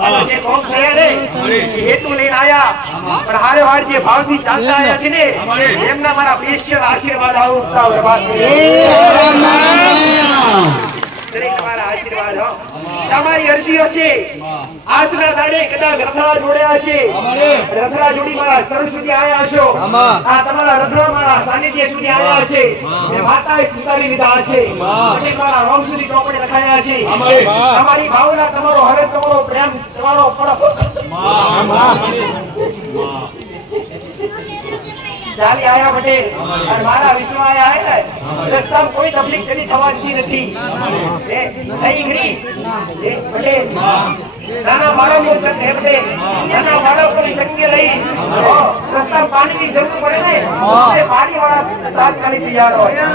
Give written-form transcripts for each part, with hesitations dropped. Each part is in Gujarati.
અને જે કોમ થયા રે એ હેતુ લઈને આયા પણ હારે હાર જે ભાવથી ચાલતા આયા છે ને એમના મારા સ્પેશિયલ આશીર્વાદ આવતા હોય વાત દરેક તમારા આશીર્વાદ હો તમારી અરજી હશે આજના દાડે કદાચ રથડા જોડ્યા છે રથડા જોડી મારા સર સુધી આયા છો આ તમારા રથડા મારા સાનિધ્ય સુધી આયા છે મે માતાએ સ્વીકારી લીધા છે અને મારા રોમ સુધી ચોપડે લખાયા છે તમારી ભાવના તમારો હરે તમારો પ્રેમ તમારો પરખ ચાલી આયા પટેલ અને મારા વિશ્વ આયા હે રસ્તા કોઈ તકલીફ કદી થવાની નથી એ થઈ ગઈ એ પટેલ નાના બાળકો સાથે પટેલ નાના બાળકોની સંગે લઈ રસ્તા પાણીની જરૂર પડે ને એ પાણીવાળા તાત્કાલિક તૈયાર હોય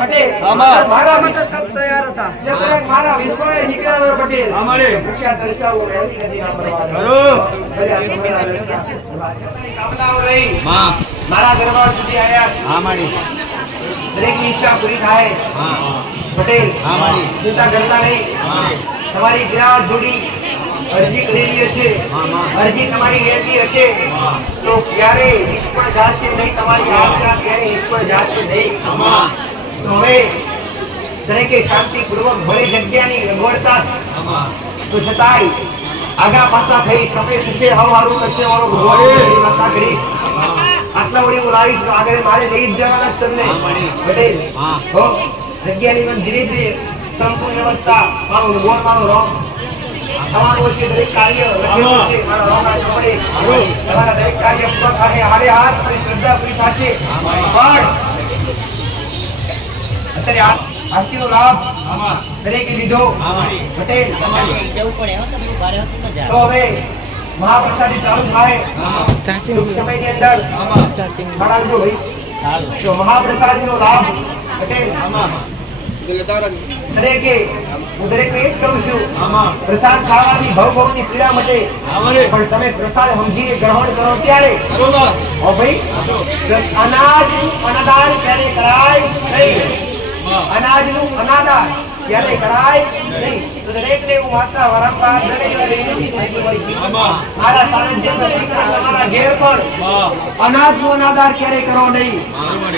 પટેલ મારા માટે સબ તૈયાર હતા જે મારા વિશ્વએ નીકળ્યા પટેલ અમારે મુખ્ય દર્શાવો રહેલી નથી ના પરવા મારા દરબાર સુધી આયા હા મારી દરેકની ઈચ્છા પૂરી થાય હા પટેલ હા મારી ચિંતા કરતા નહીં તમારી વિરાટ જોડી અરજી કરેલી હશે અરજી તમારી વેચી હશે તો ક્યારે નિષ્ફળ જશે નહીં તમારી આજ્ઞા ક્યારે નિષ્ફળ જશે નહીં તો હવે દરેકે શાંતિપૂર્વક ભરી જગ્યાની અગવડતા તો છતાંય આગા પાછા થઈ સમય સુધે હવારું કચ્ચે વાળો ભગવાન માતા કરી આટલા વડી હું લાવીશ આગળ મારે લઈ જ જવાના જ તમને પટેલ હો જગ્યાની મન ધીરે ધીરે સંપૂર્ણ વ્યવસ્થા મારું ગોળ મારું રોમ તમારું વચ્ચે દરેક કાર્ય છે મારા રોમના ચોપડે તમારા દરેક કાર્ય પૂર્ણ થાય હારે હાથ મારી શ્રદ્ધા પૂરી થશે પણ અત્યારે આરતીનો લાભ દરેકે લીધો પટેલ તો હવે મહાપ્રસાદી ચાલુ થાય સમયની અંદર ભણાવજો ભાઈ તો મહાપ્રસાદીનો લાભ પટેલ દરેકે હું દરેકને એ જ કહું છું પ્રસાદ ખાવાની ભવભવની પીડા મટે પણ તમે પ્રસાદ સમજીને ગ્રહણ કરો ત્યારે હો ભાઈ અનાજનું અનાદાન ક્યારે કરાય નહીં અનાજનું અનાદાન ક્યારે કરાય નહીં તો દરેકને હું માતા વારંવાર મારા સાનિધ્યમાં તમારા ઘેર પર અનાજનો અનાદાર ક્યારે કરો નહીં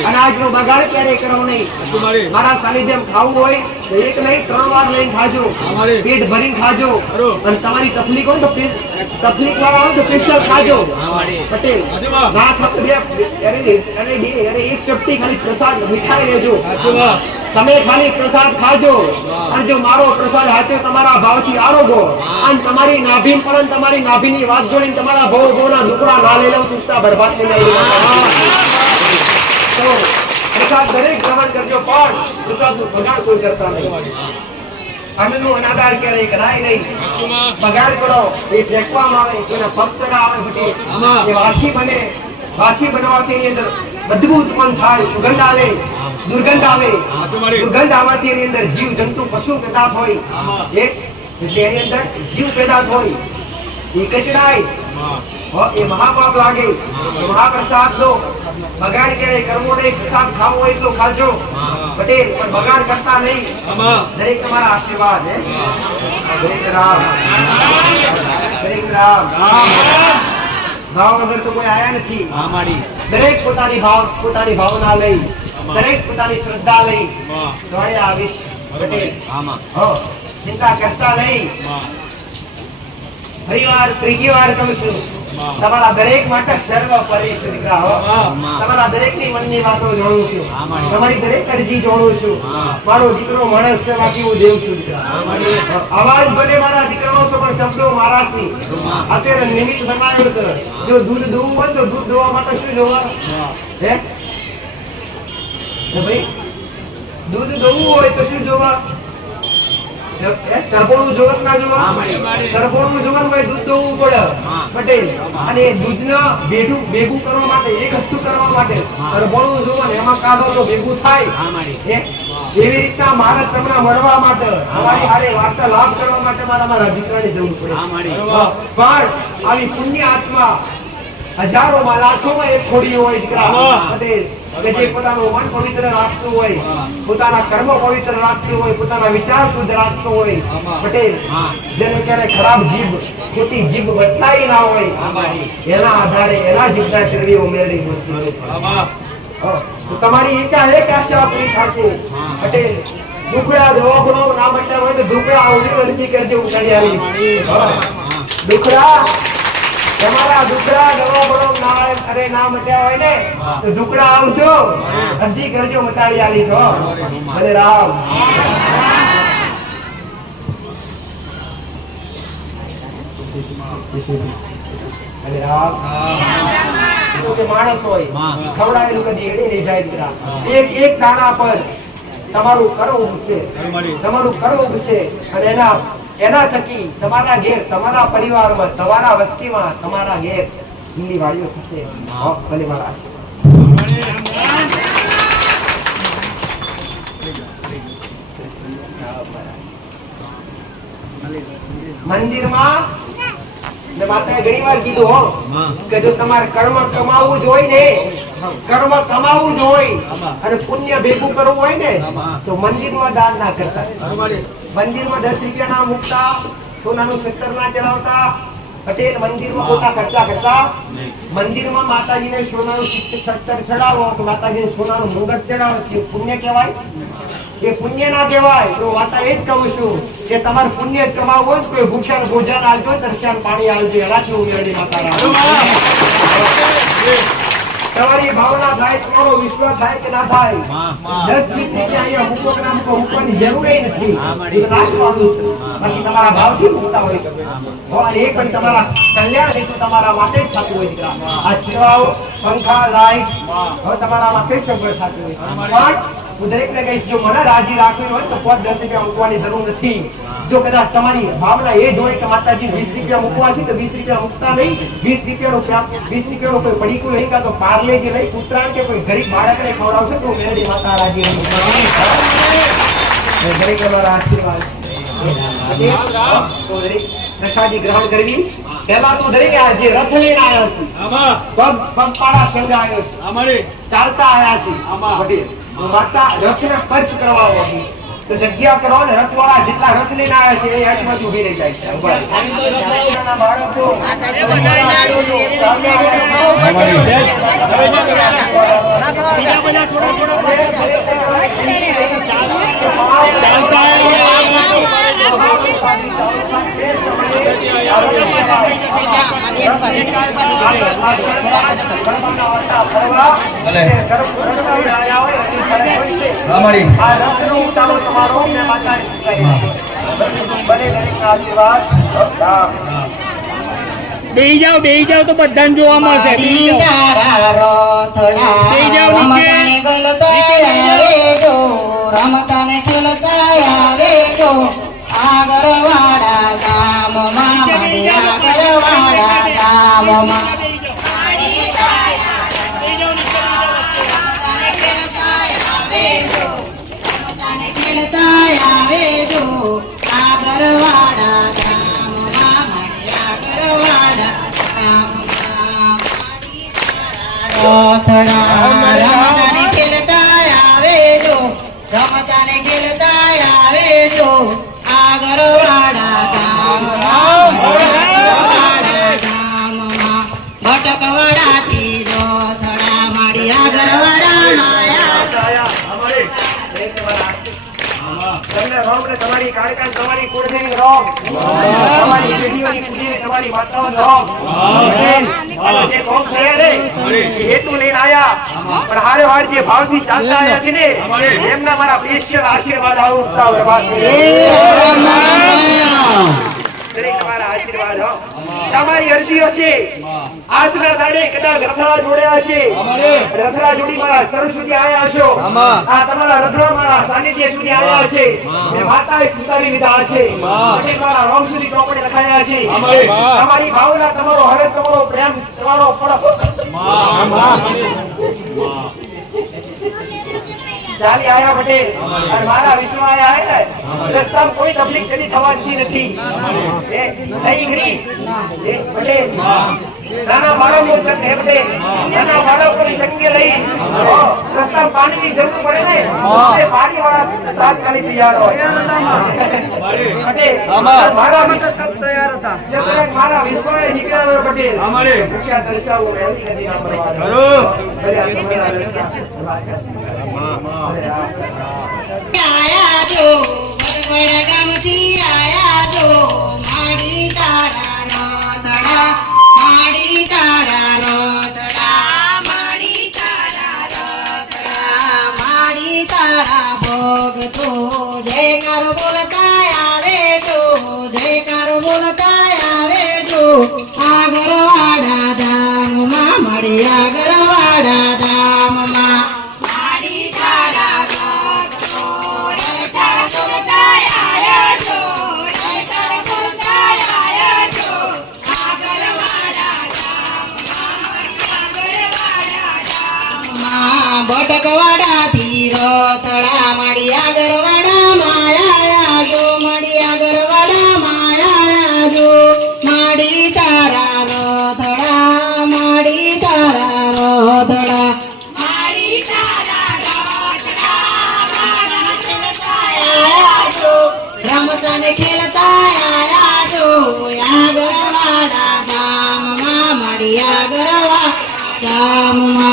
અનાજનો બગાડ ક્યારે કરો નહીં મારા સાનિધ્યમાં ખાવું હોય તો એક નહીં 3 વાર લઈને ખાજો પેટ ભરીને ખાજો અને તમારી તકલીફ હોય તો તકલીફ વાળા હોય તો સ્પેશિયલ ખાજો પટેલ ના થતું અરે એક ચપટી ખાલી પ્રસાદ મીઠાઈ લેજો તમે ખાલી પ્રસાદ ખાજો અને જો મારો પ્રસાદ હાથે તમારા ભાવથી આરોગો અને તમારી નાભી પણ તમારી નાભીની વાત જોડીને તમારા ભવના દુકડા ના લઈ લઉં તુસ્તા બરબાદ થઈ જાય તો પ્રસાદ દરેક ગ્રહણ કરજો પણ પ્રસાદનું બગાડ કોઈ કરતા નહીં અન્નનું અનાદાર ક્યારેય કરાય નહીં બગાડ કરો એ ફેંકવામાં આવે કોઈના પગ ચડાવે પછી એ વાસી બને વાસી બનવાથી એની અંદર બદબુ ઉત્પન્ન થાય સુગંધ આવે દુર્ગંધ આવે દુર્ગંધ આવવાથી એની અંદર જીવ જંતુ પશુ પેદા હોય એટલે એની અંદર જીવ પેદા હોય એ કચડાય એ મહાપાપ લાગે મહાપ્રસાદ લો બગાડ ક્યારે કરવો નહીં પ્રસાદ ખાવો હોય તો ખાજો પટેલ પણ બગાડ કરતા નહીં દરેક તમારા આશીર્વાદ દરેક રામ ભાવ વગર તો કોઈ આયા નથી દરેક પોતાની ભાવના લઈ દરેક પોતાની શ્રદ્ધા લઈ દોડે આવીશ પટેલ ચિંતા કરતા નહીં ફરીવાર ત્રીજી વાર કહું છું તમારા દરેક માટે સર્વ પરેશ દીકરા હો તમારા દરેકની મનની વાતો જોડું છું તમારી દરેક અરજી જોડું છું મારો દીકરો માણસ છે બાકી હું દેવ છું અવાજ ભલે મારા દીકરાનો છે પણ શબ્દો મહારાજની અત્યારે નિમિત્ત બનાવ્યો છે જો દૂધ દોવું હોય તો દૂધ દોવા માટે શું જોવા હે ભાઈ દૂધ દોવું હોય તો શું જોવા તરબોળનું જોવાનું ના જોવા તરબોળનું જોવાનું હોય દૂધ દોવું પડે પટેલ અને દૂધને ભેગું કરવા માટે એક વસ્તુ કરવા માટે તરબોળનું જોવાનું એમાં કાઢો તો ભેગું થાય એવી રીતના મારે તમને મળવા માટે અમારી હારે વાર્તાલાપ કરવા માટે મારા દીકરાની જરૂર પડે પણ આવી પુણ્ય આત્મા હજારોમાં લાખોમાં એક ખોડી હોય દીકરા પટેલ કે જે પોતાનું મન પવિત્ર રાખતું હોય, પોતાના કર્મ પવિત્ર રાખતું હોય, પોતાના વિચાર શુદ્ધ રાખતો હોય, પટેલ જેને ક્યારે ખરાબ જીભ, ખોટી જીભ બદલાઈ ના હોય, એના આધારે એના જીભના ચરબીઓ મેળવી મળતી. તો તમારી એક આશા પૂરી થશે. પટેલ દુખડા દવાખાનો ના બચ્યા હોય તો દુખડા આવડી અરજી કરજો, ઉતારી આવી. દુખડા તમારા દુખડા દવાખાનો ના અરે ના મટ્યા હોય ને તો દુખડા આવજો, અરજી કરજો, મટાડી આલી છો. ભલે રામ. ભલે રામ. કે માણસ હોય ખવડાવેલું કદી એડી નહીં જાય. એક દાણા પર તમારું કરો ઉગશે, તમારું કરો ઉગશે અને એના થકી તમારા ઘેર, તમારા પરિવારમાં, તમારા વસ્તીમાં, તમારા ઘેર લીલી વાડીઓ થશે. ભલે મારા મંદિરમાં માતાએ ઘણી વાર કીધું કે જો તમારે કર્મ કમાવવું જ હોય ને, કર્મ કમાવવું જ હોય અને પુણ્ય ભેગું કરવું હોય ને તો મંદિરમાં દાન ના કરતા. મંદિરમાં 10 રૂપિયા ના મૂકતા, સોનાનું છત્ર ના ચડાવતા. પટેલ મંદિરમાં મોટા ખર્ચા કરતા. મંદિરમાં માતાજીને સોનાનું છત્ર ચડાવો તો માતાજીને સોનાનું મુંગટ ચડાવો, પુણ્ય કહેવાય? એ પુણ્ય ના કહેવાય. તો વાતા એ જ કહું છું કે તમારે પુણ્ય જ કમાવવું હોય કોઈ ભૂખ્યાનું ભોજન આપજો, તરસ્યાનું પાણી આપજો. એનાથી ઉમેરડી માતા રામ. તમારી ભાવના થાય, તમારો વિશ્વાસ થાય કે ના થાય, 10-20 રૂપિયા અહીંયા મૂકો કે ના મૂકો, મૂકવાની જરૂર નથી. બાકી તમારા ભાવથી મૂકતા હોય અને એ પણ તમારા કલ્યાણ હેતુ તમારા માટે જ થતું હોય. દીકરા આ સેવાઓ, પંખા, લાઈટ હવે તમારા માટે સગવડ થતું હોય. પણ હું દરેકને કહીશ, જો મને રાજી રાખવી હોય તો 5-10 રૂપિયા મૂકવાની જરૂર નથી. જો કદાચ તમારી ભાવના એ જ હોય કે માતાજી 20 રૂપિયા મૂકવા છે તો 20 રૂપિયા મૂકતા નહીં. 20 રૂપિયાનું કોઈ પડીકું લઈ કાં તો પાર્લેજી લઈ કૂતરાણ કે કોઈ ગરીબ બાળકને ખવડાવશે તો મેરડી માતા રાજી રહી. દરેક અમારા આશીર્વાદ તો દરેક પ્રસાદી ગ્રહણ કરવી. પહેલા તો દરેક જે રથ લઈને આવ્યા છે, પગપાળા સંઘ આવ્યો છે, ચાલતા આવ્યા છે. માતા રથને સ્પર્શ કરવા હોય તો જગ્યા કરો ને રથવાળા જેટલા રથ લઈને આવ્યા છે એ હેઠમાં ઉભી રહી જાય છે. બેહી જાવ તો બધાને જોવા મળશે. બેહી જાવ રમતાને ખેલતા આવે જો આગરવાડા ગામમાં, આગરવાડા ગામમાં રમતાને ખેલતા આવે જો, રમતાને ખેલતા આવે જો આગરવાડા ગામમાં, ભટકવાડાથી રોથડા માડી આગરવાડા તમારી કાળકા, તમારી કુળદેવી રોગ, તમારી પેઢીઓની કુળદેવી, તમારી માતાઓ રોગ જે કોમ થયા રે હેતુ લઈને આયા પણ હારે વાર જે ભાવથી ચાલતા આયા છે ને એમના મારા સ્પેશિયલ આશીર્વાદ આવતા હોય. તમારા આશીર્વાદ તમારી અરજીઓ છે આજના દાડે કદાચ રથડા જોડ્યા છે, રથડા જોડી મારા સર સુધી આવ્યા છો, આ તમારા રથડા મારા સાનિધ્ય સુધી આવ્યા છે, માતાએ સુતારી લીધા છે, મારા રોમ સુધી ચોપડે લખાયા છે. તમારી ભાવના, તમારો હરે, તમારો પ્રેમ, તમારો ચાલી આયા પટેલ અને મારા વિશ્વ આયા હે ને રસ્તામાં કોઈ તકલીફ કદી થવાની નથી એ નહીં ગરી એ પટેલ નાના બાળકો સાથે પટેલ નાના બાળકોની સંગે લઈ રસ્તામાં પાણીની જરૂર પડે ને તે પાણીવાળા તાત્કાલિક તૈયાર હોય પટેલ મારા માટે સબ તૈયાર હતા મારા વિશ્વએ નીકળ્યો પટેલ મુખ્ય દર્શાવો એની નદી ના પરવા આયા જો વડવડ ગામથી આયા જો માડી તારા રોતડા માડી તારા રોતડા માડી તારા ભોગ તો જયકાર બોલતા આવે જો જયકાર બોલતા આવે જો આગરવાડા ધામમાં મળી આગરવાડા ધામમાં માડી તારા રોતડો જયકાર બોલતા આવ્યા જો જયકાર બોલતા આવ્યા જો આગરવાડા ધામમાં બટકવાડાથી રોતડા મળી આગરવાડા માયા જો મળી આગરવાડા માયા જો માડી તારા રોતડા માડી તારા રોતડા માડી તારા રમતા ને ખેલતા આયા જો આગરવાડા ધામમાં મળી આગરવાડા ધામમાં